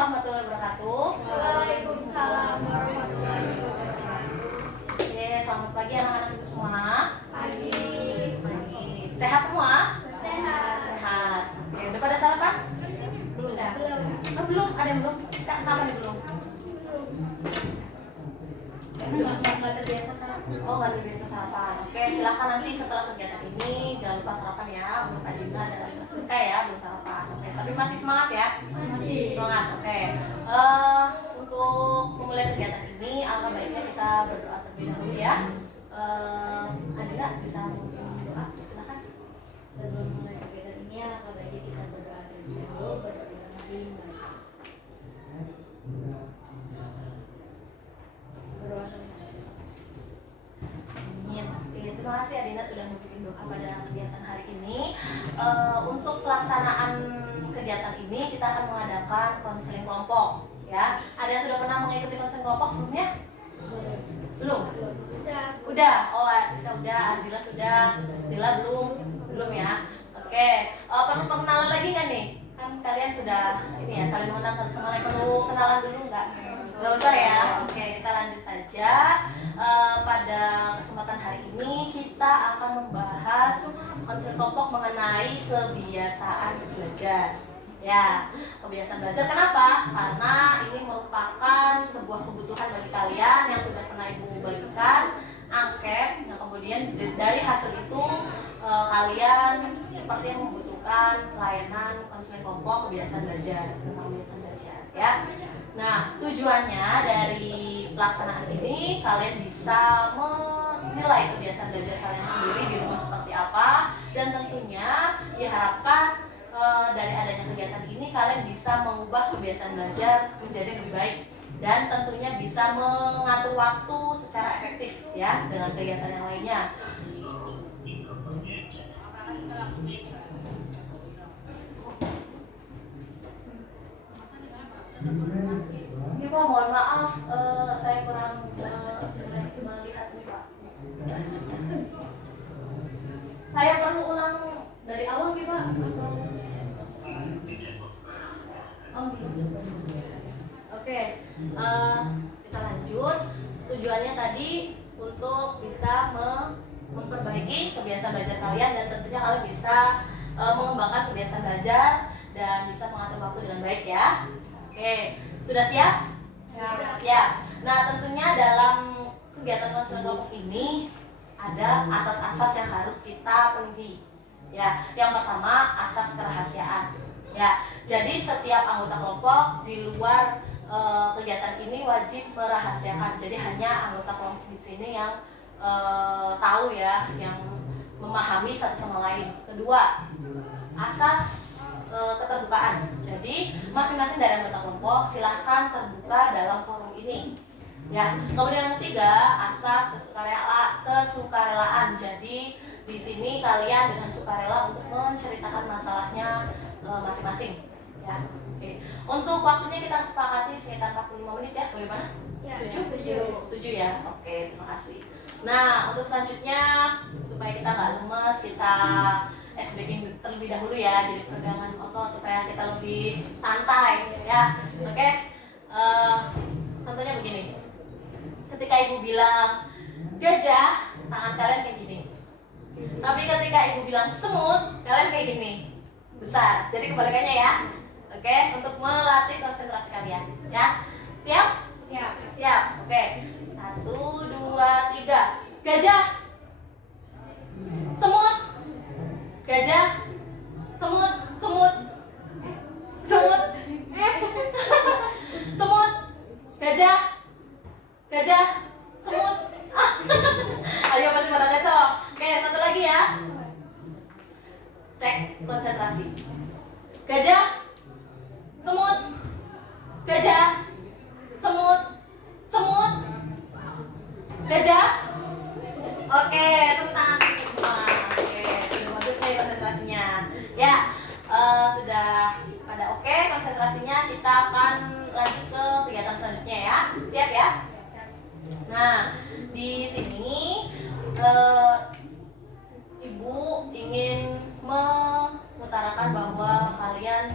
warahmatullahi wabarakatuh. Waalaikumsalam warahmatullahi wabarakatuh. Oke, selamat pagi anak-anak ibu semua. Pagi. Pagi. Sehat semua? Sehat. Sehat. Oke, udah pada sarapan? Belum. Oh, belum. Ada yang belum? Kapan nih belum? Nggak terbiasa sarapan. Oh, nggak terbiasa sarapan. Oke, silakan nanti setelah kegiatan ini jangan lupa sarapan ya untuk Adinda dan Rizka ya, belum sarapan. Oke, tapi masih semangat ya? Masih. Semangat. Oke. Untuk memulai kegiatan ini, alangkah baiknya kita berdoa terlebih dahulu ya. Adinda bisa memimpin doa, silakan. Sebelum mulai kegiatan ini, alangkah baiknya kita berdoa terlebih dahulu, berdoa dengan Nabi. Berdoa dengan Nabi. Amin. Oke, terima kasih Adinda sudah memimpin doa pada kegiatan hari ini. Untuk pelaksanaan kegiatan ini kita akan mengadakan konseling kelompok. Ya, ada yang sudah pernah mengikuti konseling kelompok sebelumnya? Belum? Udah. Oh, Rizka udah, Adila sudah, Dila belum, belum ya. Oke, perlu pengenalan lagi nggak nih? Kan kalian sudah ini ya saling mengenal satu sama lain. Perlu kenalan dulu nggak? Nggak usah ya. Oke, kita lanjut saja. Pada kesempatan hari ini kita akan membahas konseling kelompok mengenai kebiasaan belajar. Ya, kebiasaan belajar kenapa? Karena ini merupakan sebuah kebutuhan bagi kalian yang sudah pernah ibu bagikan angket. Nah, kemudian dari hasil itu kalian sepertinya membutuhkan layanan konseling kelompok kebiasaan belajar, tentang kebiasaan belajar ya. Nah, tujuannya dari pelaksanaan ini kalian bisa menilai kebiasaan belajar kalian sendiri di rumah seperti apa, dan tentunya diharapkan dari adanya kegiatan ini kalian bisa mengubah kebiasaan belajar menjadi lebih baik dan tentunya bisa mengatur waktu secara efektif ya dengan kegiatan yang lainnya. Ini Pak, mohon maaf, saya kurang melihat nih Pak. Saya perlu ulang dari awal nih Pak. Oke, kita lanjut. Tujuannya tadi untuk bisa memperbaiki kebiasaan belajar kalian dan tentunya kalian bisa mengembangkan kebiasaan belajar dan bisa mengatur waktu dengan baik ya. Oke, sudah siap? Siap. Nah, tentunya dalam kegiatan konseling kelompok ini ada asas-asas yang harus kita penuhi. Ya, yang pertama asas kerahasiaan. Ya, jadi setiap anggota kelompok di luar kegiatan ini wajib merahasiakan. Jadi hanya anggota kelompok di sini yang tahu ya, yang memahami satu sama lain. Kedua, asas keterbukaan. Jadi masing-masing dari anggota kelompok silahkan terbuka dalam forum ini. Ya, kemudian yang ketiga, asas kesukarelaan. Jadi di sini kalian dengan sukarela untuk menceritakan masalahnya masing-masing. Ya, oke. Untuk waktunya kita sepakati sekitar 45 menit ya, bagaimana? Ya, Setuju? Setuju ya. Oke, terima kasih. Nah, untuk selanjutnya supaya kita nggak lemes, kita ice breaking terlebih dahulu ya, jadi peregangan otot supaya kita lebih santai ya. Oke, contohnya begini. Ketika ibu bilang gajah, tangan kalian kayak gini. Tapi ketika ibu bilang semut, kalian kayak gini, besar. Jadi kebalikannya ya. Oke, untuk melatih konsentrasi kalian ya. Siap? Siap. Siap. Oke. 1, 2, 3. Gajah. Semut. Gajah. Semut. Semut. Semut. Semut. Gajah. Gajah. Semut. Ayo masih pada ngaco. Oke, satu lagi ya. Cek konsentrasi. Gajah. Semut. Gajah. Semut. Semut. Gajah. Oke, tepuk tangan semua. Oke, sudah bagus nih konsentrasinya. Ya, sudah pada oke konsentrasinya, kita akan lanjut ke kegiatan selanjutnya ya. Siap ya? Nah, di sini Ibu ingin mengutarakan bahwa kalian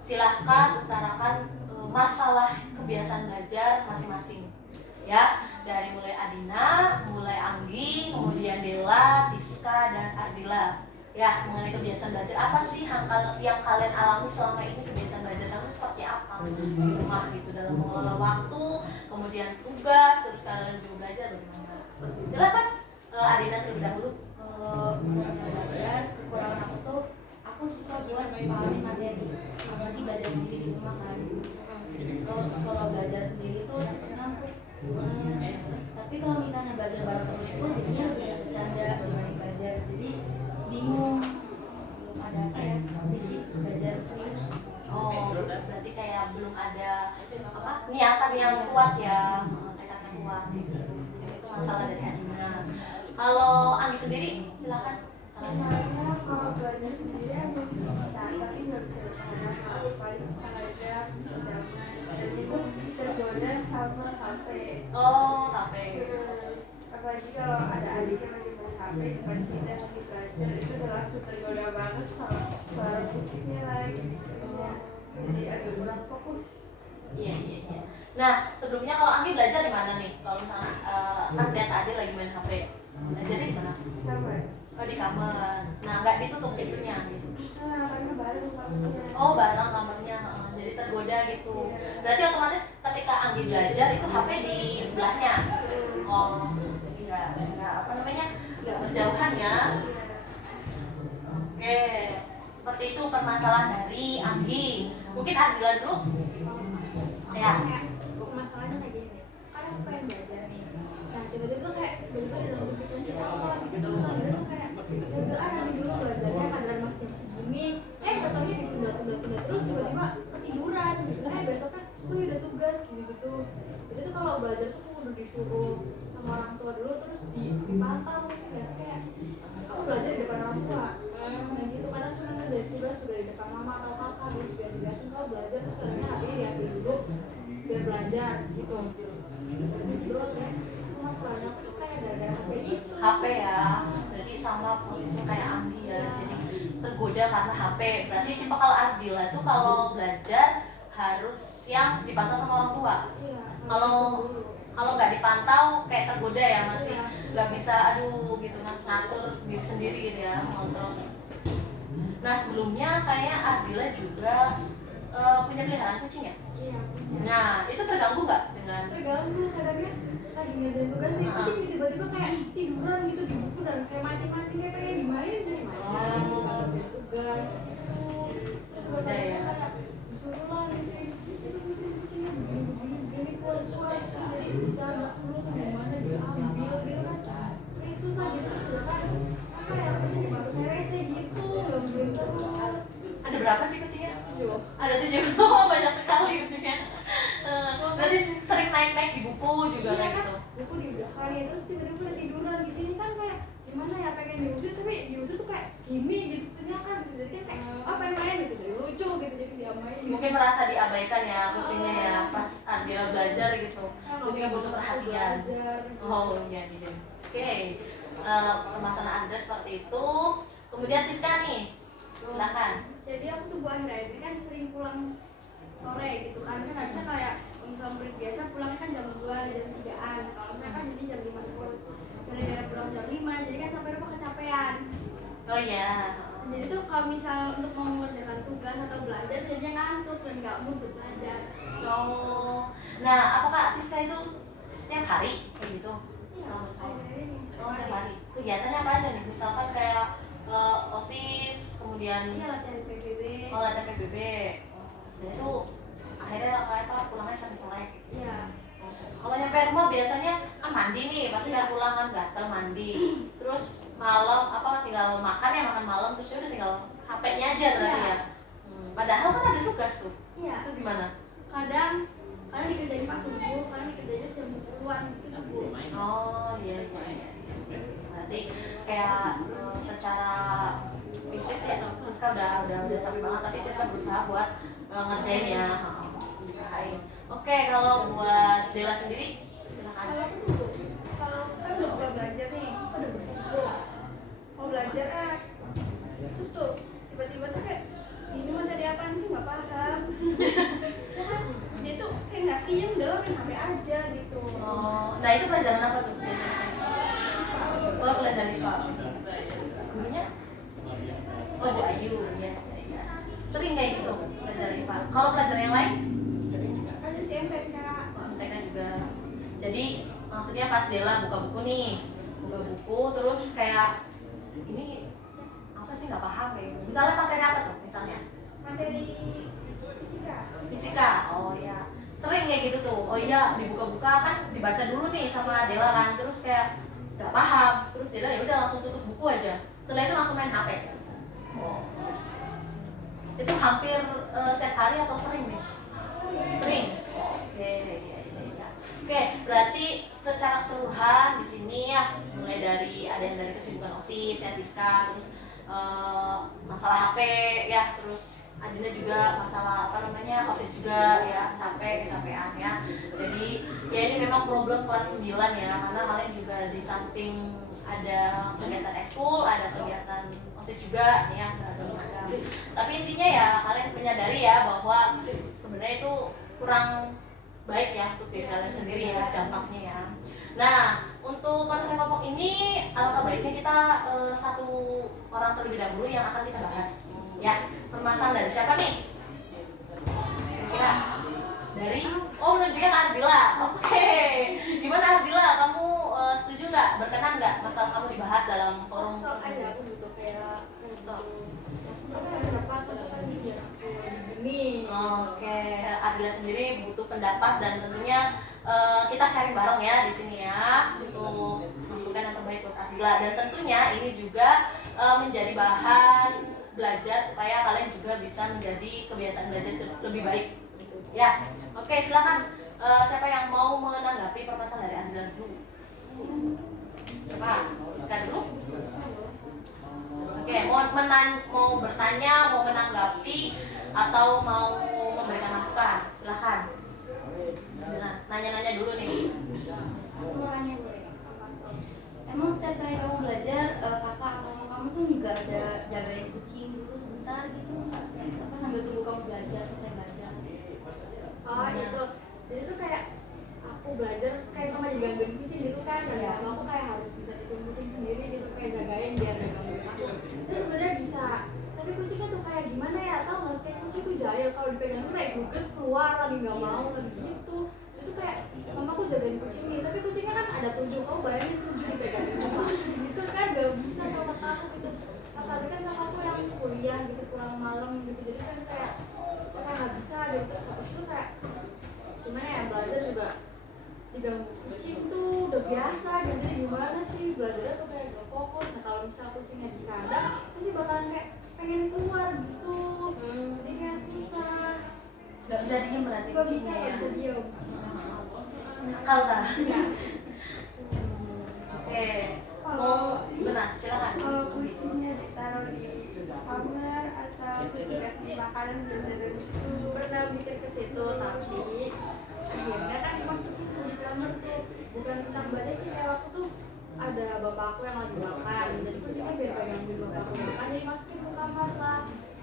silahkan utarakan masalah kebiasaan belajar masing-masing ya, dari mulai Adina, mulai Anggi, kemudian Dela, Tiska, dan Ardila ya, mengenai kebiasaan belajar apa sih yang kalian alami selama ini, kebiasaan belajar kamu seperti apa di rumah gitu, dalam mengelola waktu, kemudian tugas, terus kalian juga belajar bagaimana, seperti itu. Silakan Adina terlebih dahulu. Misalnya belajar, kekurangan aku tuh aku susah buat memahami materi, apalagi belajar sendiri di rumah kan. Terus kalau belajar sendiri tuh cepet ngantuk. Tapi kalau misalnya belajar bareng temen itu jadinya lebih kayak bercanda dibanding belajar, jadi bingung, belum ada kayak prinsip belajar serius. Oh, berarti kayak belum ada apa niatan yang kuat ya, tekadnya kuat gitu. Itu masalah dari Adina. Kalau Anggi sendiri, silakan. Sebenarnya kalau belajar sendiri aku bisa, tapi nggak bisa bertanya paling setengah jam, sejam. Dan itu tergoda sama HP. Oh, tape. Apalagi kalau ada adik yang lagi main HP, bukan kita lagi belajar, itu udah langsung tergoda banget sama suara musiknya lagi. Jadi agak kurang fokus. Iya. Nah, sebelumnya kalau Anggi belajar di mana nih? Kalau misalnya kan lihat adik lagi main HP, belajarnya di mana? Sama. Oh, di kamar. Nah, nggak ditutup pintunya gitu. Karena bareng kamarnya. Oh, bareng kamarnya, jadi tergoda gitu. Berarti otomatis ketika Anggi belajar itu HP di sebelahnya. Oh, jadi nggak apa namanya, nggak berjauhan ya. Oke, seperti itu permasalahan dari Anggi. Mungkin Ardila dulu. Ya. Masalahnya kayak gini nih, kan aku pengen belajar nih, nah tiba-tiba tuh kayak tiba-tiba ada notifikasi apa gitu, akhirnya tuh kayak ya udah nanti dulu belajarnya kadang masih jam segini, katanya ditunda terus tiba-tiba ketiduran gitu, besoknya tuh udah tugas gitu. Jadi tuh kalau belajar tuh udah disuruh sama orang tua dulu, terus dipantau ya, kayak aku belajar di depan orang tua, dan gitu kadang cuma ngerjain tugas sudah di depan mama atau kakak gitu, biar dilihatin kalau belajar, terus kadangnya HP-nya diambil dulu biar belajar gitu. Dulu kayak masalahnya tuh kayak gara-gara HP itu. HP ya, berarti sama posisi kayak Anggi ya, jadi tergoda karena HP. Berarti tipe kalau Ardila tuh kalau belajar harus yang dipantau sama orang tua. Iya. Kalau nggak dipantau kayak tergoda ya, masih nggak bisa gitu ngatur diri sendiri gitu ya, ngontrol. Nah, sebelumnya kayak Ardila juga punya peliharaan kucing ya? Iya. Nah, itu terganggu nggak dengan? Terganggu, kadangnya lagi ngerjain tugas nih, kucing tiba-tiba kayak tiduran gitu di buku dan kayak mancing-mancing kayak pengen dimainin, jadi mainan gitu kalau ngerjain tugas. Udah ya. Disuruh lah gitu, itu kucing-kucingnya begini kuat-kuat, jadi bercanda dulu tuh gimana diambil gitu kan, kayak susah gitu, sudah kan apa ya, kucing dibantu rese gitu, gangguin terus. Ada berapa sih kucingnya? 7. Ada 7. Oh, banyak sekali kucingnya. Berarti sering naik-naik di buku juga kayak gitu. Buku di belakang ya, terus tiba-tiba udah tiduran di sini kan kayak gimana ya, pengen diusir tapi diusir tuh kayak gini gitu kan gitu, jadi kan kayak apa yang main gitu, jadi lucu gitu, jadi dia main. Mungkin merasa diabaikan ya kucingnya ya pas Ardila belajar gitu. Kucingnya butuh perhatian. Oh iya. Oke. Permasalahan Anda seperti itu. Kemudian Tiska nih, silakan. Jadi aku tuh akhir-akhir ini kan sering pulang sore gitu kan harusnya kayak misalnya murid biasa pulangnya kan jam 2, jam 3-an, kalau mereka kan jadi jam 5 terus, gara-gara pulang jam 5 jadi kan sampai rumah kecapean. Oh iya. Jadi tuh kalau misal untuk mau mengerjakan tugas atau belajar jadinya ngantuk dan gak mood buat belajar. Oh. Nah, apakah Tiska itu setiap hari kayak gitu? Iya, Oh, setiap hari. Kegiatannya apa aja nih? Misalkan kayak OSIS, kemudian iya latihan PBB. Oh, latihan PBB. Dan itu akhirnya pulangnya sampai sore. Iya. Kalau nyampe rumah biasanya kan mandi nih, pasti udah pulang kan gatel mandi. Terus malam tinggal makan ya, makan malam, terus udah tinggal capeknya aja berarti ya. Padahal kan ada tugas tuh. Iya. Itu gimana? Kadang dikerjain pas subuh, kadang dikerjain jam 10-an gitu Bu. Oh iya. Berarti kayak secara fisik ya, Tiska udah capek banget, tapi Tiska berusaha buat ngerjain ya. Usahain. Oke, kalau buat Dela sendiri silakan. Kalau kan udah belajar nih, udah berkumpul, mau belajar terus tuh tiba-tiba tuh kayak ini materi apaan sih, nggak paham. Ya kan? Nah itu pelajaran apa tuh? Oh pelajaran IPA. Gurunya? Oh Bu Ayu, ya. Sering kayak gitu pelajaran IPA. Kalau pelajaran yang lain? Ada sih MTK. MTK juga. Jadi maksudnya pas Dela buka buku nih, buka buku terus kayak ini apa sih nggak paham kayak gitu. Misalnya materi apa tuh? Misalnya? Materi fisika. Fisika. Oh ya. Sering kayak gitu tuh. Oh iya dibuka-buka kan dibaca dulu nih sama Dela kan terus kayak nggak paham terus Dela ya udah langsung tutup buku aja. Setelah itu langsung main HP. Oh. Itu hampir setiap hari atau sering nih? Sering. Oke, ya. Oke, berarti secara keseluruhan di sini ya mulai dari ada yang dari kesibukan OSIS, ya Fiska, terus masalah HP ya, terus Adina juga masalah apa namanya OSIS juga ya, capek kecapean ya. Jadi ya ini memang problem kelas 9 ya, karena kalian juga di samping ada kegiatan ekskul, ada kegiatan OSIS juga nih ya, beragam-agam. Tapi intinya ya kalian menyadari ya bahwa sebenarnya itu kurang baik ya untuk diri kalian sendiri ya dampaknya ya. Nah untuk konseling kelompok ini alangkah baiknya kita satu orang terlebih dahulu yang akan kita bahas ya. Permasalahan dari siapa nih? Kira dari menunjuknya ke Ardila. Oke. Gimana Ardila? Kamu setuju nggak? Berkenan nggak masalah kamu dibahas dalam forum? So aja aku butuh kayak berapa masukan biar aku gini. Oke, Ardila sendiri butuh pendapat dan tentunya kita sharing bareng ya di sini ya untuk masukan yang terbaik buat Ardila dan tentunya ini juga menjadi bahan belajar supaya kalian juga bisa menjadi kebiasaan belajar lebih baik ya. Oke, silakan siapa yang mau menanggapi permasalahan dari Ardila dulu? Siapa? Siska dulu? Oke, mau bertanya, mau menanggapi atau mau memberikan masukan? Silakan. Nah, nanya-nanya dulu nih. Aku mau nanya boleh? Emang setiap kali kamu belajar, kakak atau mama kamu tuh juga ada jagain kucing dulu sebentar gitu, apa sambil tunggu kamu belajar selesai belajar? Oh itu. Jadi tuh kayak aku belajar kayak sama digangguin kucing gitu kan. Dan Iya. aku kayak harus bisa hitung kucing sendiri gitu kayak jagain biar gak gangguin aku. Itu sebenarnya bisa. Tapi kucingnya tuh kayak gimana ya? Tahu nggak? Kayak kucing tuh jahil kalau dipegang tuh kayak guget keluar lagi nggak mau lagi gitu. Itu kayak mamaku jagain kucing nih, tapi kucingnya kan ada 7, kamu bayangin 7 dipegangin mama gitu kan gak bisa sama aku gitu. Apalagi kan sama aku yang kuliah gitu pulang malam gitu, jadi kan kayak nggak bisa gitu. Terus itu kayak gimana ya, belajar juga diganggu kucing tuh udah biasa gitu. Jadi gimana sih belajarnya tuh kayak gak fokus. Nah kalau misal kucingnya di kandang pasti bakalan kayak pengen keluar gitu. Jadi kayak susah, Gak bisa diem berarti gak bisa kucingnya ya. gak bisa diem. Nakal tak? Iya. Oke, mau benar, silakan. Kalau kucingnya ditaruh di kamar atau dikasih makanan beneran itu Pernah mikir ke situ, tapi akhirnya kan dimasukin di kamar tuh. Bukan tentang baca sih, kayak waktu tuh ada bapakku yang lagi makan, jadi kucingnya biar pegangin bapakku makan, jadi masukin ke kamar lah.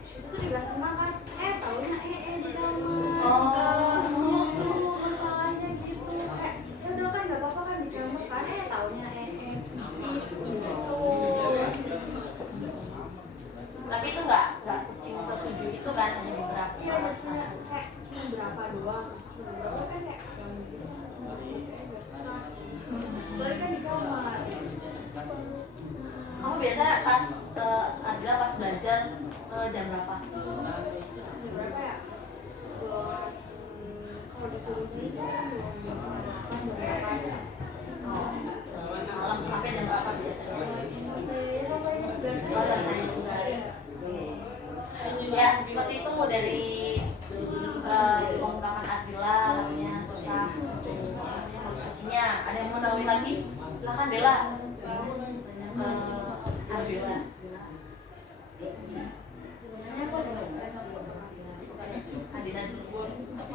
Itu tuh dikasih makan, taunya di kamar. Gitu masalahnya gitu. Kayak ya udah kan nggak apa-apa kan di kamar kan, taunya pipis gitu. Tapi itu nggak kucing ke-7 itu kan hanya beberapa. Iya, jadinya kayak cuma berapa doang, cuma berapa kan kayak gitu masuk kayak gak susah. Soalnya kan di kamar. Kamu biasanya pas Ardila pas belajar jam berapa? Jam berapa ya? Buat kalau disuruh sih kan jam 8 ya. Oh, malam sampai jam berapa biasanya? Sampai selesai Oh, selesai tugas. Ya, seperti itu dari pengungkapan Ardila, katanya susah katanya harus kucingnya. Ada yang mau tahu lagi? Silakan Dela. Ardila. Sebenarnya aku ada masukan sama Adina dulu.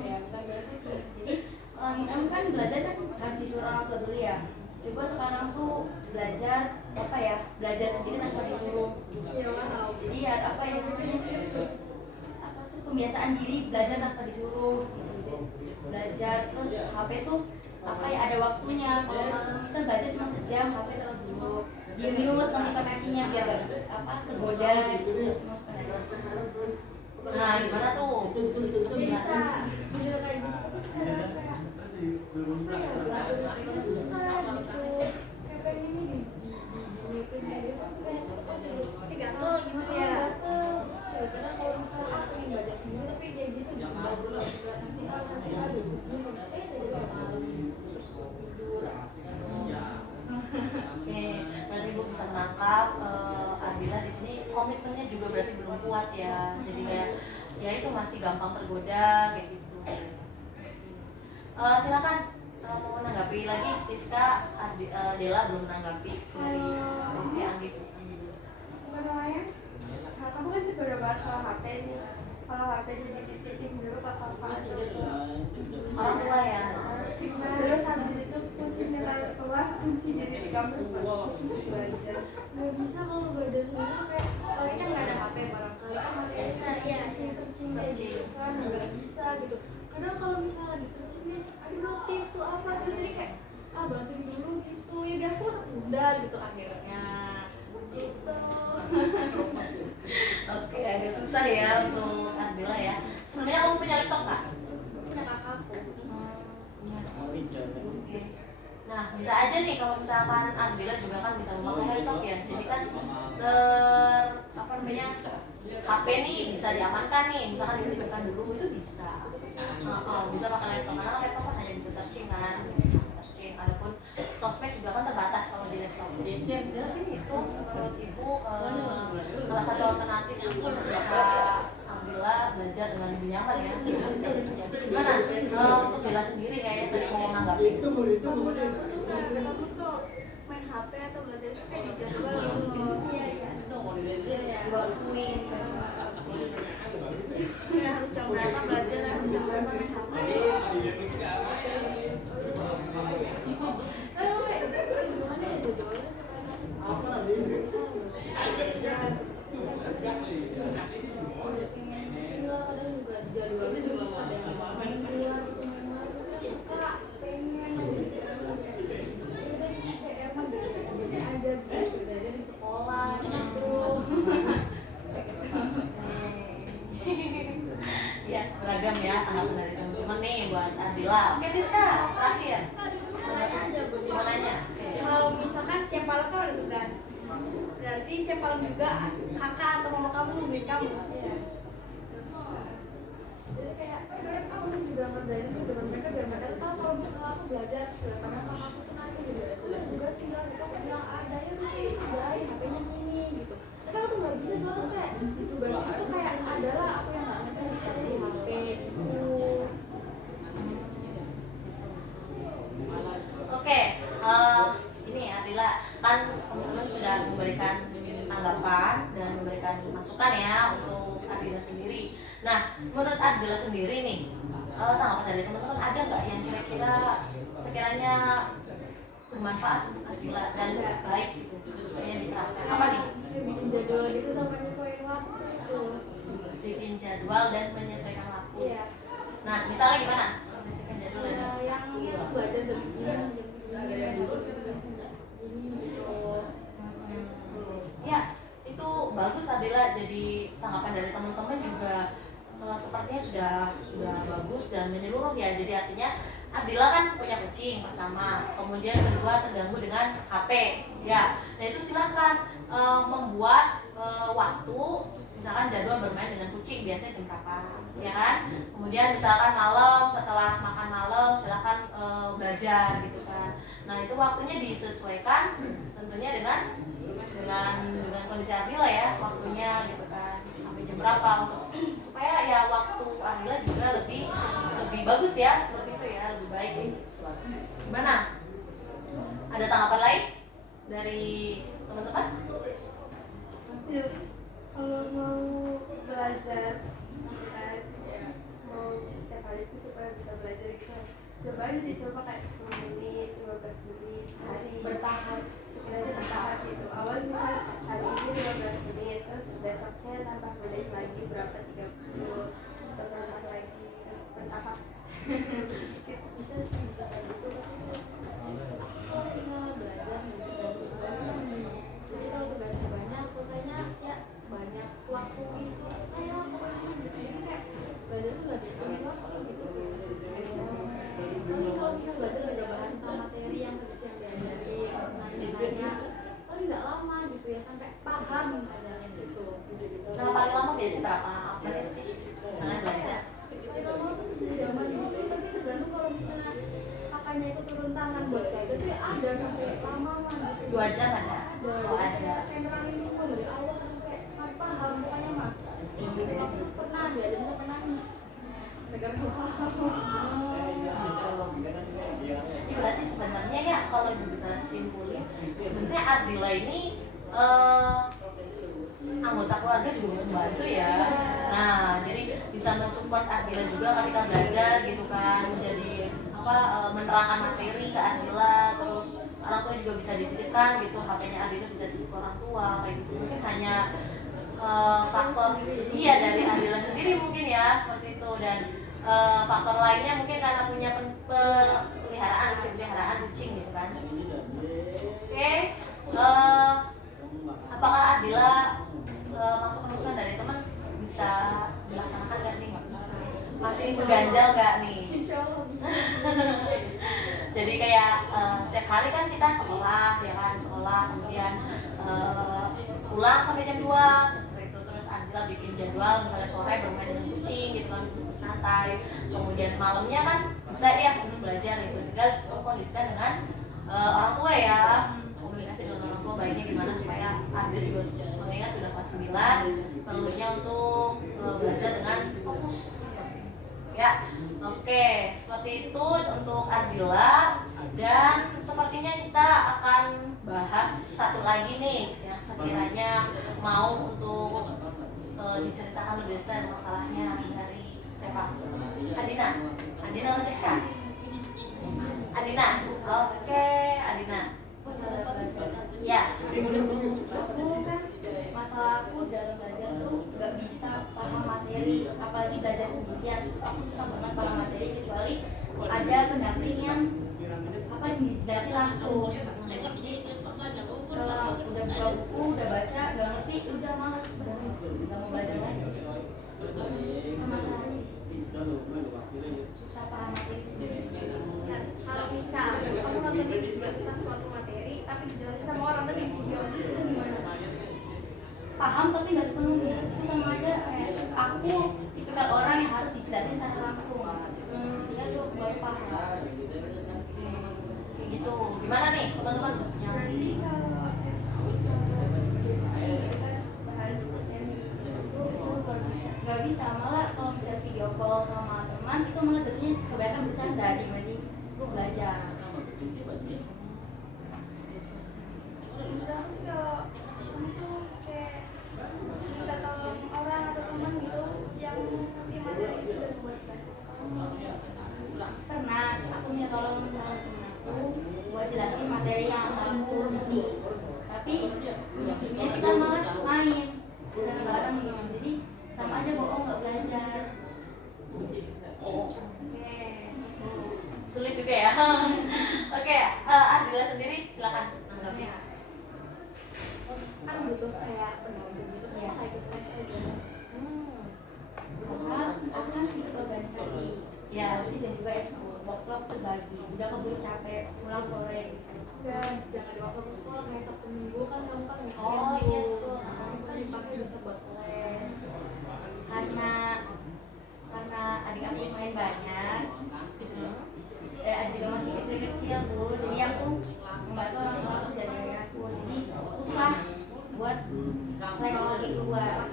ya, bukan berarti sih. Jadi kamu kan belajar kan harus disuruh orang tua dulu ya. Coba sekarang tuh belajar apa ya? Belajar sendiri tanpa disuruh. iya wow. Jadi ya apa ya namanya sih? Apa tuh kebiasaan diri belajar tanpa disuruh gitu. Belajar terus HP tuh apa ya, ada waktunya. Kalau misal belajar cuma sejam, HP taruh dulu, di mute notifikasinya biar gak apa kegoda gitu, masukin aja. Nah, gimana tuh? Jadi bisa video kayak gitu tapi kadang kayak ya susah gitu, kayak pengen ini di kayak gitu kayak Gatel gimana ya? gatel. Sebenarnya kalau misalnya aku pengen belajar sendiri tapi kayak gitu ditunda dulu juga, nanti ada jadi malam tidur. Oke, berarti gue bisa menangkap Ardila di sini komitmennya juga berarti belum kuat ya. Jadi kayak ya itu masih gampang tergoda kayak gitu. Silakan mau menanggapi lagi, Siska. Dela belum menanggapi dari Anggi. Namanya, nah, kamu kan juga udah bahas soal HP nih. Kalau HP dititipin dulu ke kakak atau ke Orang tua ya. terus habis itu kunci nilai kelas, kunci jadi di kampus buat khusus belajar. Nggak bisa kalau belajar sendiri tuh kayak paling kan nggak ada HP barangkali kan materinya ya searching kayak gitu kan nggak bisa gitu. Kadang kalau misalnya lagi searching nih ada notif tuh apa tuh jadi kayak balas ini dulu gitu ya biasa ketunda gitu akhirnya gitu. Oke, agak susah ya untuk Ardila ya. Sebenarnya kamu punya laptop nggak? Punya kakakku. Oke. Nah, bisa aja nih kalau misalkan Ardila juga kan bisa memakai laptop ya. Jadi kan apa namanya, HP nih bisa diamankan nih, misalkan dititipkan dulu itu bisa. Bisa pakai laptop karena laptop kan hanya bisa searching kan, searching. Adapun sosmed juga kan terbatas kalau di laptop. Jadi mungkin itu menurut ibu salah satu alternatif untuk bisa Ardila belajar dengan lebih nyaman ya. Gimana untuk Dela sendiri kayaknya tadi mau menanggapi? Kamu tuh main HP atau belajar itu kayak di jadwal gitu loh. Iya Waktuin Kayak harus jam berapa belajar, harus jam berapa main HP. gimana ya jadwalnya kadang juga jadwalnya juga ada yang main keluar gitu memang suka pengen gitu udah sih PR mah gini aja gitu aja di sekolah gitu. Ya, beragam ya tanggapan dari teman-teman nih buat Ardila. Oke, Tiska, terakhir. nanya aja Bu. Mau nanya? Kalau misalkan setiap malam kan ada tugas, berarti setiap malam juga kakak atau mama kamu nungguin kamu. Iya. Jadi kayak aku juga ngerjain itu dengan mereka biar mereka tahu kalau misalnya aku belajar karena kakakku tuh nanya gitu ada tugas enggak gitu aku bilang ada ya udah sini kerjain HP-nya sini gitu tapi aku tuh nggak bisa soalnya kayak di tugas itu kayak adalah aku yang nggak ngerti caranya di HP gitu. Oke, ini Ardila kan teman-teman sudah memberikan tanggapan dan memberikan masukan ya untuk Ardila sendiri. Nah, menurut Ardila sendiri nih, tanggapan dari teman-teman ada nggak yang kira-kira sekiranya bermanfaat untuk Ardila dan baik gitu, yang diterapkan? Apa nih? Kayak bikin jadwal gitu sama nyesuaiin waktu itu. Bikin jadwal dan menyesuaikan waktu. Iya. Nah, misalnya gimana? Menyesuaikan jadwal dan Yang belajar jam segini gitu. Ya, itu bagus Ardila. Jadi tanggapan dari teman-teman juga sepertinya sudah bagus dan menyeluruh ya. Jadi artinya Ardila kan punya kucing pertama, kemudian kedua terganggu dengan HP. Ya, nah itu silakan membuat waktu, misalkan jadwal bermain dengan kucing biasanya jam berapa, ya kan? Kemudian misalkan malam setelah makan malam silakan belajar gitu kan. Nah itu waktunya disesuaikan tentunya dengan kondisi Ardila ya, waktunya gitu kan, sampai jam berapa untuk supaya ya waktu Ardila juga lebih bagus ya, seperti itu ya, lebih baik. Gimana? Ada tanggapan lain dari teman-teman? Ya, kalau mau belajar mau setiap hari itu supaya bisa belajar itu coba aja dicoba kayak 10 menit, 15 menit sehari Bertahap. sekiranya bertahap gitu. Awal misal hari ini 15 menit, terus besoknya tambah menit lagi berapa, 30 atau berapa lagi bertahap. Bisa sih bisa kayak gitu tapi gitu. 2 jam ada? Ada, Oh jadi ada. kayak nerangin semua dari awal sampai paham pokoknya mah. Gitu. Aku tuh pernah diajarin sampai nangis. Gara-gara paham. Ini berarti sebenarnya ya kalau bisa simpulin, sebenarnya Ardila ini anggota keluarga juga bisa membantu ya. Nah, jadi bisa mensupport Ardila juga ketika belajar gitu kan, menjadi menerangkan materi ke Ardila, terus orang tua juga bisa dititipkan gitu, HP-nya Ardila bisa dititip ke orang tua kayak gitu. Mungkin hanya faktor iya dari Ardila sendiri mungkin ya seperti itu, dan faktor lainnya mungkin karena punya peliharaan kucing gitu kan. Oke, apakah Ardila masuk masukan dari teman bisa dilaksanakan nggak nih? Masih mengganjal nggak nih? Insya Allah bisa. Jadi kayak setiap hari kan kita sekolah ya kan, kemudian pulang sampai jam 2 seperti itu, terus Ardila bikin jadwal misalnya sore bermain dengan kucing gitu kan, santai, kemudian malamnya kan bisa ya untuk belajar gitu, tinggal mengkondisikan dengan orang tua ya, komunikasi dengan orang tua baiknya gimana supaya Ardila juga mengingat sudah kelas 9 perlunya untuk belajar dengan fokus ya. Oke, seperti itu untuk Ardila, dan sepertinya kita akan bahas satu lagi nih yang sekiranya mau untuk diceritakan lebih detail masalahnya dari siapa? Adina Letiska. Adina. Oke, Adina. Ya. Aku kan masalah aku dalam belajar tuh nggak bisa paham materi, apalagi belajar sendirian. Aku susah banget paham materi kecuali ada pendamping yang dijelasin langsung. Jadi kalau udah buka buku, udah baca, nggak ngerti, udah malas, udah nggak mau belajar lagi. Permasalahannya di situ. Susah paham materi sendiri. Nah, kalau misal kamu nonton video tentang suatu materi tapi dijelasin sama orang tapi di video itu gimana? Paham tapi nggak sepenuhnya, itu sama aja kayak aku tipikal orang yang harus dijelasin secara langsung. Dia tuh baru paham. Kayak gitu. Gimana nih teman-teman? Berarti kalau kita bahas yang itu baru bisa. Nggak bisa, malah kalau misalnya video call sama teman itu malah jadinya kebanyakan bercanda dibanding belajar. Terus kalau kamu tuh kayak minta tolong orang atau teman gitu yang ngerti materi itu dan buat Karena aku minta tolong misalnya temen aku buat jelasin materi yang aku ngerti, tapi ujung-ujungnya kita malah main bisa kesalahan gitu, jadi sama aja bohong nggak belajar. Oke. Sulit juga ya. Oke, Ardila sendiri silakan nanggapnya. Kan butuh kayak pendamping gitu Iya. kayak gitu lagi. Karena akan ikut organisasi Ya. OSIS dan juga ekskul, waktu aku terbagi, udah keburu capek pulang sore. Dan jangan di waktu sekolah kayak Sabtu Minggu kan kamu kan weekend Oh, iya, tuh. betul. Nah, itu kan dipakai bisa buat les. Karena adik aku main banyak dan adik juga masih kecil-kecil bu, jadi aku membantu orang tua aku jaga aku, jadi susah buat les lagi keluar.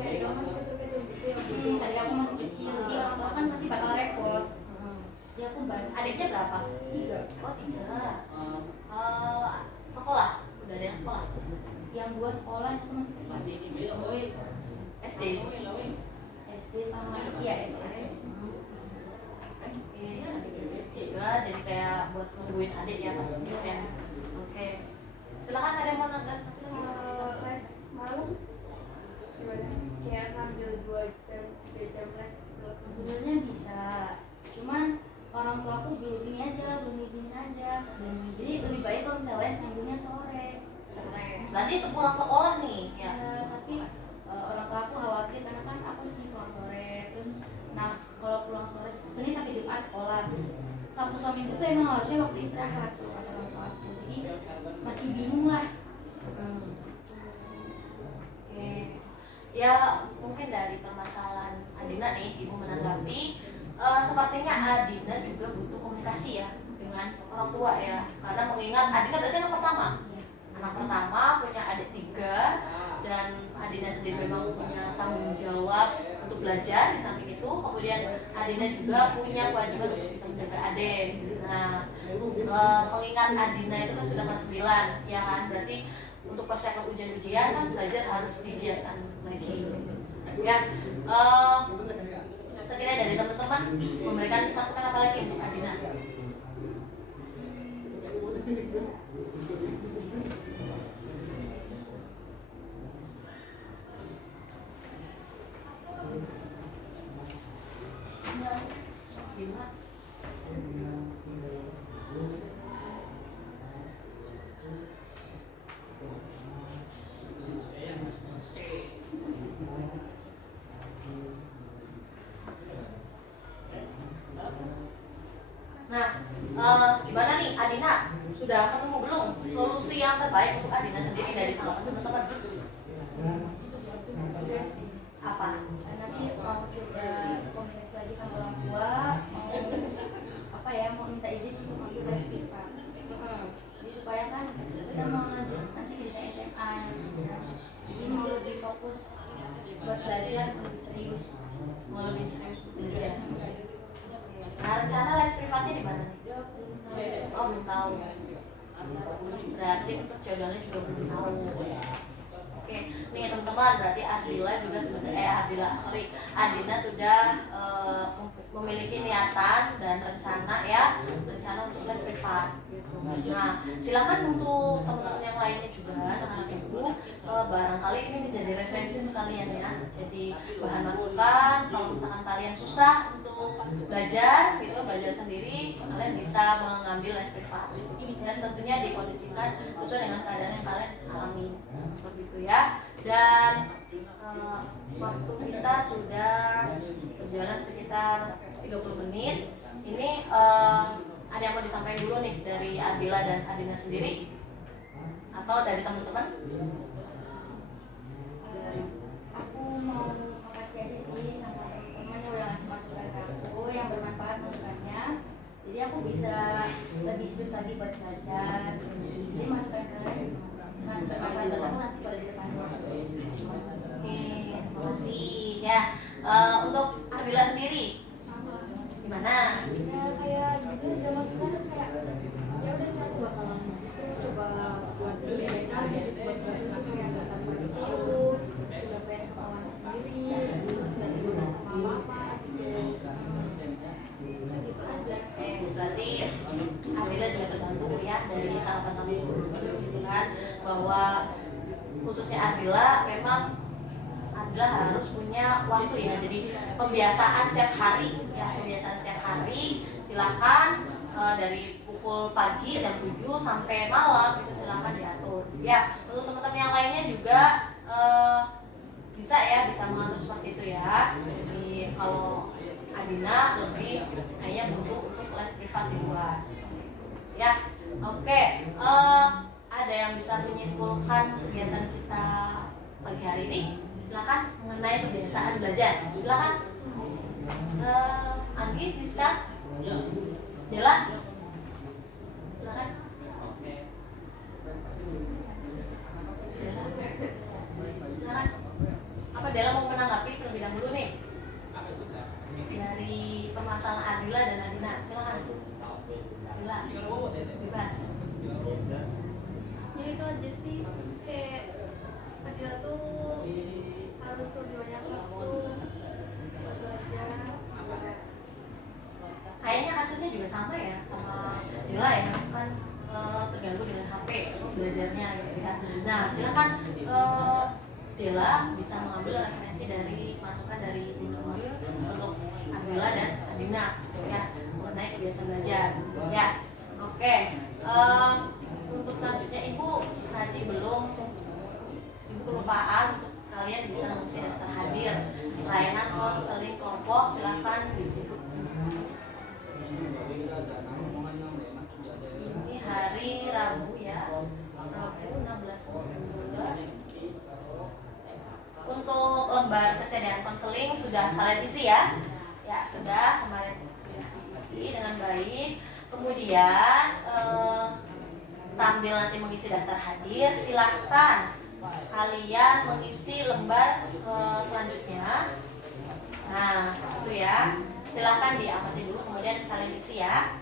Kayak kamu masih kecil-kecil gitu ya. Adik aku masih kecil, jadi orang tua kan masih bakal repot. Jadi aku bantu. Adiknya berapa? 3. Oh 3. Sekolah? Udah ada yang sekolah? Yang 2 sekolah itu masih kecil. SD. SD sama SD. Oke, adiknya 3, jadi kayak buat nungguin adik ya pas weekend. Oke. Silakan ada yang mau nanggap? Kalau les malam gimana? Ya ngambil 2 jam, 3 jam les gitu. Sebenarnya bisa, cuman orang tua aku belum ini aja, belum izinin aja. Jadi lebih baik kalau misalnya les ngambilnya sore. Berarti sepulang sekolah nih ya. Tapi orang tua aku khawatir karena kan aku Senin pulang sore, terus nah kalau pulang sore Senin sampai Jumat sekolah, Sabtu sama Minggu tuh emang harusnya waktu istirahat tuh kata orang tua aku, jadi masih bingung lah. Oke. Ya mungkin dari permasalahan Adina nih ibu menanggapi, sepertinya Adina juga butuh komunikasi ya dengan dengan orang tua ya, karena mengingat Adina berarti anak pertama punya adik 3, dan Adina sendiri memang punya tanggung jawab untuk belajar. Di samping itu kemudian Adina juga punya kewajiban untuk bisa menjaga adik. Nah, mengingat Adina itu kan sudah kelas 9 ya kan, berarti untuk persiapan ujian-ujian kan belajar harus digiatkan lagi ya. Sekiranya dari teman-teman memberikan masukan apa lagi untuk Adina? Nah, gimana nih Adina? Sudah ketemu belum solusi yang terbaik untuk Adina sendiri dari tanggapan teman-teman? Udah sih. Apa? Nanti mau coba komunikasi lagi sama orang tua, mau minta izin untuk ambil tes privat. Jadi supaya kan kita mau lanjut nanti di SMA, jadi mau lebih fokus buat belajar lebih serius. Mau lebih serius belajar. Nah, rencana les privatnya di mana nih? Oh, belum tahu. Berarti untuk jodohnya juga belum tahu. Oke, nih teman-teman, berarti Adina sudah memiliki niatan dan rencana untuk les privat. Nah, silakan untuk teman-teman yang lainnya juga, anak-anak ibu, barangkali ini menjadi referensi untuk kalian ya. Jadi bahan masukan, kalau misalkan kalian susah untuk belajar sendiri, kalian bisa mengambil les privat. Dan tentunya dikondisikan sesuai dengan keadaan yang kalian alami, seperti itu ya. Dan waktu kita sudah berjalan sekitar 30 menit. Ini ada yang mau disampaikan dulu nih dari Adila dan Adina sendiri, atau dari teman-teman? Aku mau makasih aja sih sama teman-teman yang udah ngasih masukan ke aku yang bermanfaat masukannya. Jadi aku bisa lebih serius lagi buat belajar. Jadi masukan kalian kan bermanfaat buat aku nanti pada depan. Oke, makasih ya. Untuk Adila sendiri, gimana? Ya kayak gitu aja masukan kayak ya udah sih aku bakal coba buat lebih baik lagi gitu, buat bantu kayak nggak tanpa disuruh, sudah pengen kemauan sendiri, terus nggak dibuat sama apa gitu. Gitu aja. Berarti Adila juga terbantu ya dari tanggapan kamu gitu kan, bahwa khususnya Adila memang Adila harus punya waktu ya, jadi pembiasaan setiap hari ya, silakan dari pukul pagi jam 7 sampai malam itu silakan diatur ya. Untuk teman-teman yang lainnya juga bisa mengatur seperti itu ya. Jadi kalau Adina lebih kayaknya butuh untuk les privat di luar seperti itu ya. Oke, ada yang bisa menyimpulkan kegiatan kita pagi hari ini? Silakan, mengenai kebiasaan belajar. Silakan. Anggi, Diska, Dela, silakan. Silakan. Apa Dela mau menanggapi terlebih dahulu nih dari permasalahan Adila dan Adina? Silakan. Dela, bebas. Ya itu aja sih, kayak Adila tuh harus lebih banyak waktu buat belajar. Kayaknya kasusnya juga sama ya sama Dela ya, kan terganggu dengan HP belajarnya gitu ya. Nah, silakan Dela bisa mengambil referensi dari masukan dari Bunda Mayu untuk Adila dan Adina ya, mengenai kebiasaan belajar ya. Oke, untuk selanjutnya Ibu tadi Ibu kelupaan untuk kalian bisa mengisi daftar hadir layanan konseling kelompok, silakan disebut. Ini hari Rabu ya, Rabu 16 November. Untuk lembar kesediaan konseling sudah kalian isi ya? Ya sudah, kemarin sudah diisi dengan baik. Kemudian sambil nanti mengisi daftar hadir, silahkan kalian mengisi lembar selanjutnya. Nah, itu ya. Silahkan diamati dulu, kemudian kalian isi ya.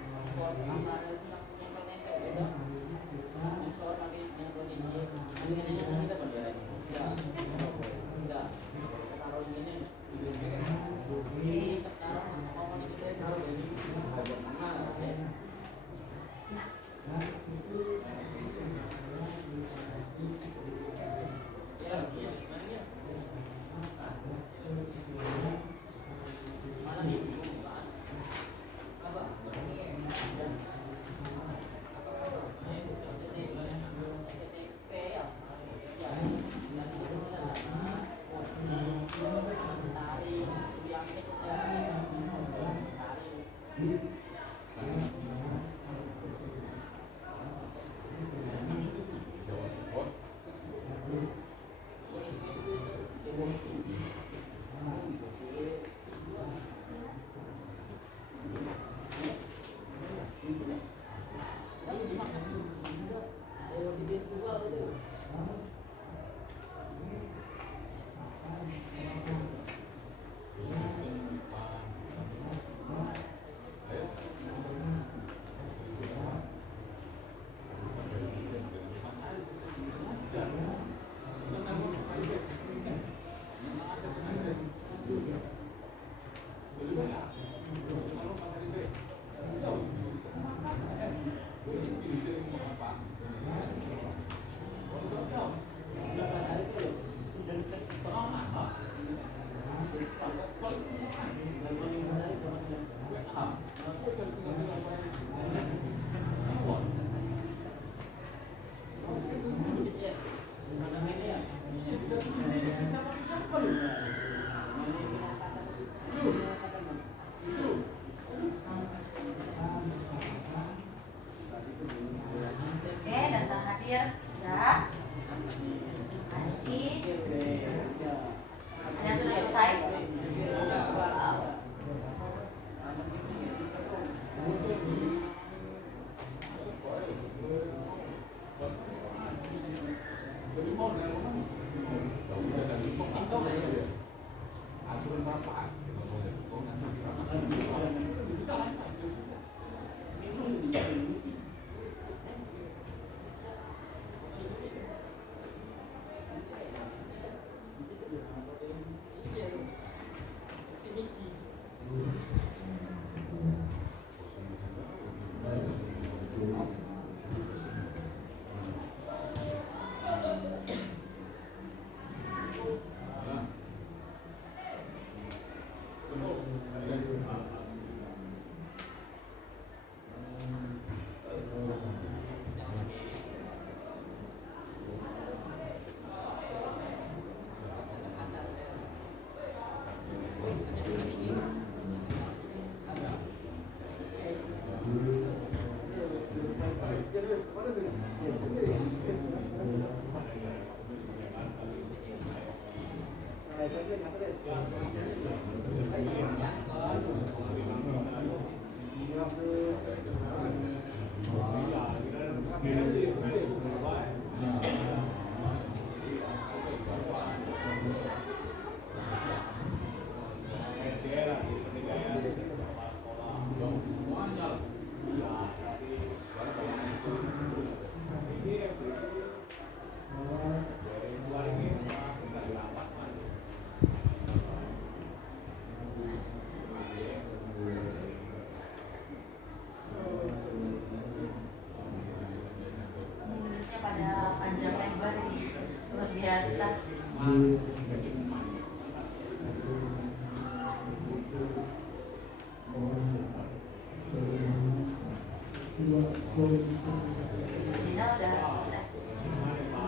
Dina udah selesai.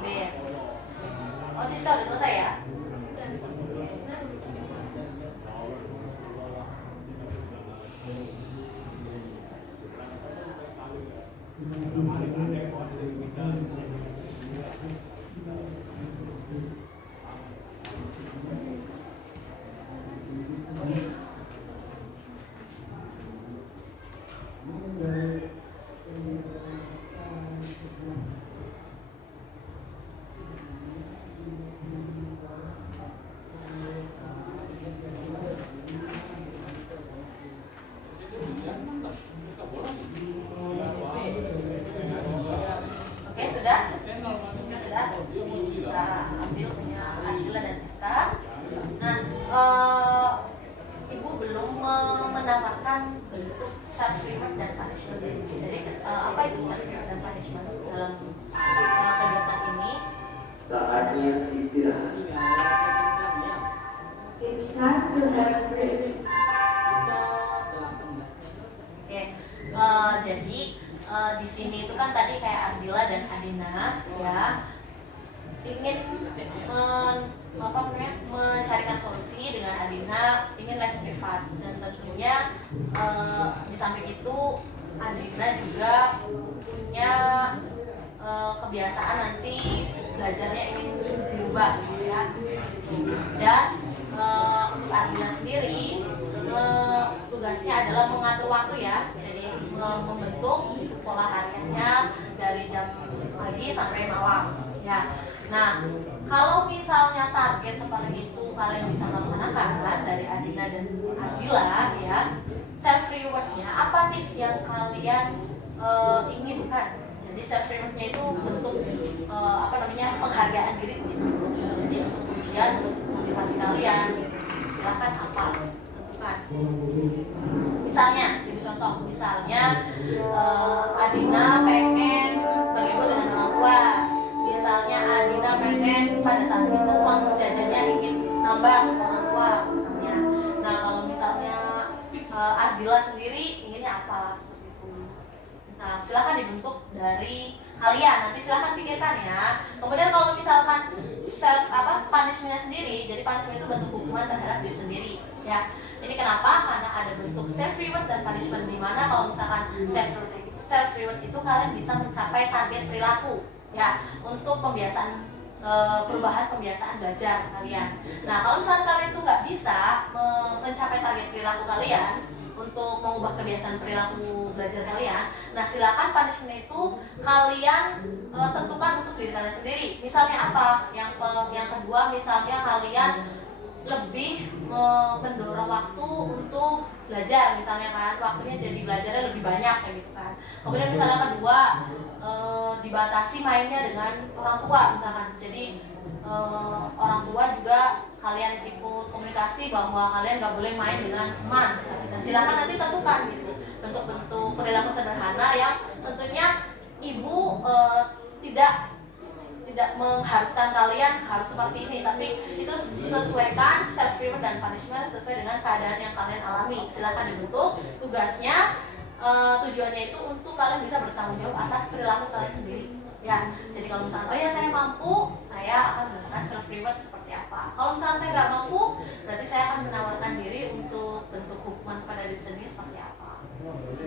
B. Oh, Tiska udah selesai ya? menambahkan bentuk self reward dan punishment. Jadi apa itu self reward dan punishment dalam kegiatan ini? Saatnya istirahat. It's time to have a break. Oke, jadi di sini itu kan tadi kayak Ardila dan Adina ya ingin mencarikan solusi dengan Adina ingin les privat, dan tentunya di samping itu Adina juga punya kebiasaan nanti belajarnya ingin diubah gitu ya. Dan untuk Ardila sendiri tugasnya adalah mengatur waktu ya, jadi membentuk pola hariannya dari jam pagi sampai malam ya. Nah, kalau misalnya target seperti itu kalian bisa melaksanakan dari Adina dan Ardila ya, self rewardnya apa nih yang kalian inginkan? Jadi self rewardnya itu bentuk penghargaan diri gitu. Jadi untuk ujian, untuk motivasi kalian gitu. Silahkan apa tentukan. Misalnya, ibu contoh, misalnya Adina pengen berlibur dengan orang tua. Misalnya Adina pengen pada saat itu uang jajannya ingin nambah orang tua misalnya. Nah kalau misalnya Ardila sendiri inginnya apa seperti itu. Misal silahkan dibentuk dari kalian, nanti silahkan pikirkan ya. Kemudian kalau misalkan punishmentnya sendiri, jadi punishment itu bentuk hukuman terhadap diri sendiri ya. Jadi kenapa? Karena ada bentuk self reward dan punishment, di mana kalau misalkan self reward itu kalian bisa mencapai target perilaku ya untuk pembiasaan perubahan pembiasaan belajar kalian. Nah kalau misalkan kalian itu nggak bisa mencapai target perilaku kalian untuk mengubah kebiasaan perilaku belajar kalian, nah silakan punishment itu kalian tentukan untuk diri kalian sendiri. Misalnya apa? Yang kedua misalnya kalian lebih mendorong waktu untuk belajar, misalnya kan waktunya jadi belajarnya lebih banyak kayak gitu kan. Kemudian misalnya kedua dibatasi mainnya dengan orang tua misalkan, jadi orang tua juga kalian ikut komunikasi bahwa kalian nggak boleh main dengan teman misalnya. Nah, silakan nanti tentukan gitu bentuk-bentuk perilaku sederhana yang tentunya ibu tidak mengharuskan kalian harus seperti ini, tapi itu sesuaikan self reward dan punishment sesuai dengan keadaan yang kalian alami. Silakan dibentuk tugasnya, tujuannya itu untuk kalian bisa bertanggung jawab atas perilaku kalian sendiri ya. Jadi kalau misalnya oh ya saya mampu, saya akan menggunakan self reward seperti apa. Kalau misalnya saya nggak mampu, berarti saya akan menawarkan diri untuk bentuk hukuman pada diri sendiri seperti apa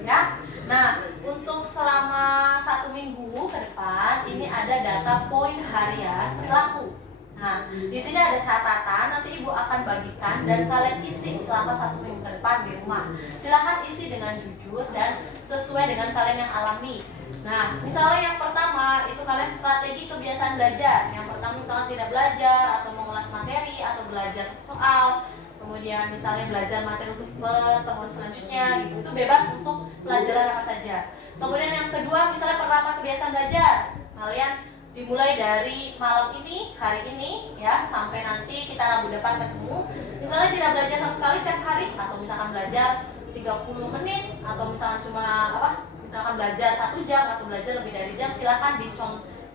ya. Nah untuk selama 1 minggu ke depan ini ada data poin harian perilaku. Nah di sini ada catatan, nanti ibu akan bagikan dan kalian isi selama 1 minggu ke depan di rumah. Silahkan isi dengan jujur dan sesuai dengan kalian yang alami. Nah misalnya yang pertama itu kalian strategi kebiasaan belajar. Yang pertama misalnya tidak belajar atau mengulas materi atau belajar soal. Kemudian misalnya belajar materi untuk pertemuan selanjutnya gitu. Itu bebas untuk pelajaran apa saja. Kemudian yang kedua misalnya penerapan kebiasaan belajar. Kalian dimulai dari malam ini, hari ini ya, sampai nanti kita Rabu depan ketemu. Misalnya tidak belajar sama sekali setiap hari, atau misalkan belajar 30 menit, atau misalkan cuma misalkan belajar 1 jam atau belajar lebih dari jam, silakan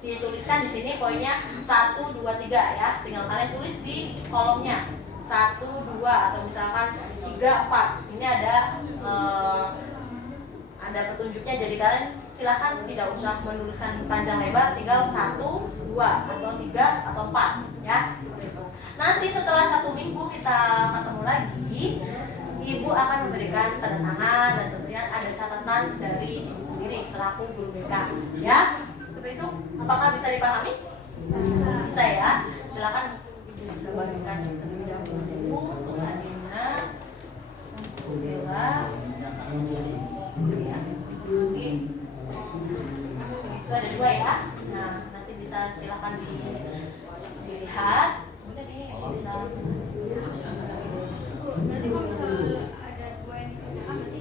dituliskan di sini poinnya 1, 2, 3 ya. Tinggal kalian tulis di kolomnya 1, 2 atau misalkan 3, 4. Ini ada petunjuknya, jadi kalian silakan tidak usah menuliskan panjang lebar, tinggal 1, 2 atau 3 atau 4 ya, seperti itu. Nanti setelah 1 minggu kita ketemu lagi, ibu akan memberikan tanda tangan dan tentunya ada catatan dari ibu sendiri selaku guru BK ya, seperti itu. Apakah bisa dipahami? Bisa ya. Silakan ibu bisa bagikan terlebih dahulu untuk Adina, untuk Bella ya. Itu ada 2 ya. Nah nanti bisa silakan dilihat. Kemudian ini bisa. Berarti kalau misalnya ada 2 yang dikerjakan berarti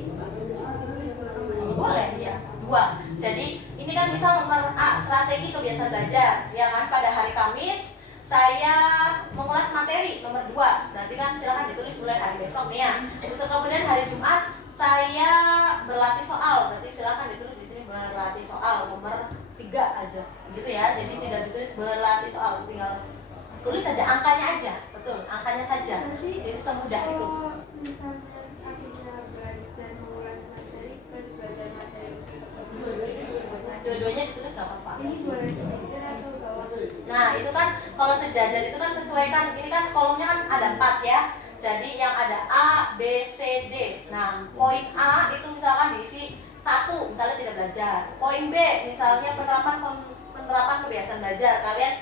tulis bareng. Boleh ya, 2. Jadi ini kan misal nomor A, strategi kebiasaan belajar ya kan, pada hari Kamis saya mengulas materi nomor 2, berarti kan silakan ditulis mulai hari besok nih ya. Terus kemudian hari Jumat berlatih soal, berarti silakan ditulis di sini berlatih soal nomor 3 aja, gitu ya. Jadi tidak ditulis berlatih soal, tinggal tulis saja angkanya aja, betul, angkanya saja. Jadi semudah itu. Kalau misalnya akhirnya belajar mengulas materi plus belajar materi Dua-duanya ditulis nggak apa-apa. ini boleh sejajar atau bawah? Nah itu kan kalau sejajar itu kan sesuaikan, ini kan kolomnya kan ada 4 ya. Jadi yang ada A, B, C, D. Nah poin A itu misalkan diisi 1, misalnya tidak belajar. Poin B misalnya penerapan kebiasaan belajar. Kalian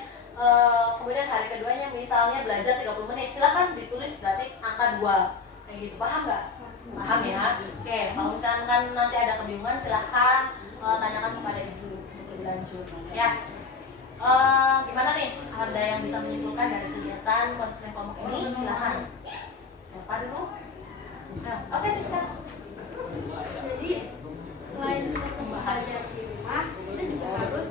kemudian hari keduanya misalnya belajar 30 menit, silakan ditulis berarti angka 2 kayak gitu, paham nggak? Paham ya? Oke, kalau misalkan nanti ada kebingungan silahkan tanyakan kepada ibu untuk lebih lanjut ya. Gimana nih? Ada yang bisa menyimpulkan dari kegiatan konseling kelompok ini? Silahkan. Siapa dulu? Nah, oke, Tiska. Jadi selain kita belajar di rumah, kita juga harus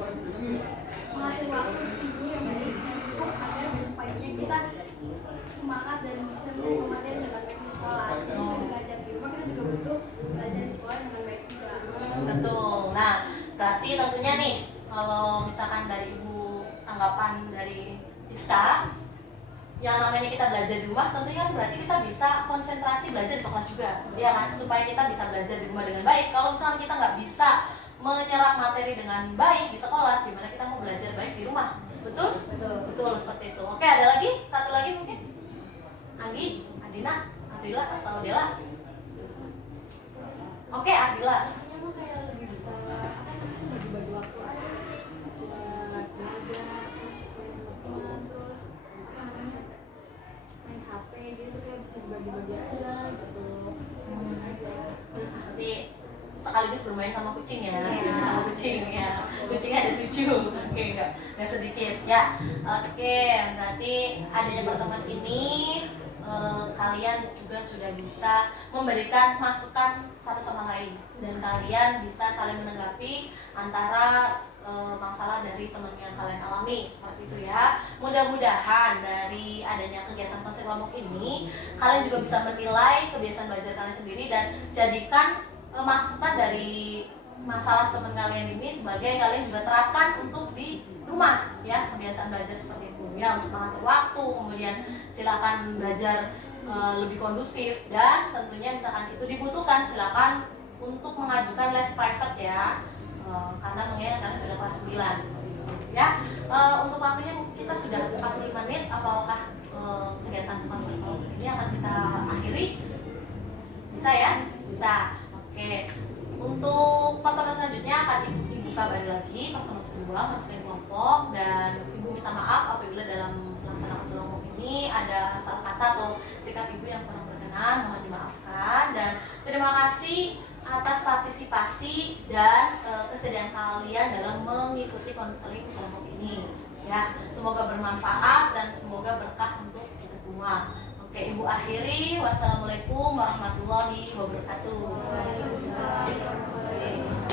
mengatur waktu dulu yang baik untuk agar besok paginya kita semangat dan bisa menerima materi dengan baik di sekolah. Jadi selain belajar di rumah, kita juga butuh belajar di sekolah dengan baik juga. Betul. Nah, berarti tentunya nih kalau misalkan dari ibu tanggapan dari Tiska, yang namanya kita belajar di rumah tentunya kan berarti kita bisa konsentrasi belajar di sekolah juga, ya kan, supaya kita bisa belajar di rumah dengan baik. Kalau misalnya kita nggak bisa menyerap materi dengan baik di sekolah, gimana kita mau belajar baik di rumah? Betul? Betul seperti itu. Oke, ada lagi? Satu lagi mungkin? Anggi, Adina, Adila atau Dela? Oke, Adila. Kayaknya mah kayak lebih bisa apa namanya bagi-bagi waktu aja sih buat belajar, terus main teman, terus apa namanya main HP gitu kayak bisa dibagi-bagi aja gitu. Aja. Nanti sekaligus bermain sama kucing ya, Iya. sama kucing ya. Kucingnya ada 7, oke, nggak sedikit ya. Oke, berarti adanya pertemuan ini kalian juga sudah bisa memberikan masukan satu sama lain dan kalian bisa saling menanggapi antara masalah dari teman yang kalian alami seperti itu ya. Mudah-mudahan dari adanya kegiatan konseling kelompok ini kalian juga bisa menilai kebiasaan belajar kalian sendiri dan jadikan masukan dari masalah teman kalian ini sebagai kalian juga terapkan untuk di rumah ya, kebiasaan belajar seperti itu ya, untuk mengatur waktu, kemudian silakan belajar lebih kondusif, dan tentunya misalkan itu dibutuhkan silakan untuk mengajukan les private ya, karena mengingat kalian sudah kelas 9 seperti itu ya. Untuk waktunya kita sudah 45 menit, apakah kegiatan konseling kelompok ini akan kita akhiri? Bisa ya? Bisa. Oke, untuk pertemuan selanjutnya akan Ibu kabari lagi pertemuan kedua konseling kelompok, dan Ibu minta maaf apabila dalam pelaksanaan konseling kelompok ini ada salah kata atau sikap Ibu yang kurang berkenan, mohon dimaafkan, dan terima kasih atas partisipasi dan kesediaan kalian dalam mengikuti konseling kelompok ini ya. Semoga bermanfaat dan semoga berkah untuk kita semua. Oke, Ibu akhiri. Wassalamualaikum warahmatullahi wabarakatuh. Waalaikumsalam warahmatullahi wabarakatuh.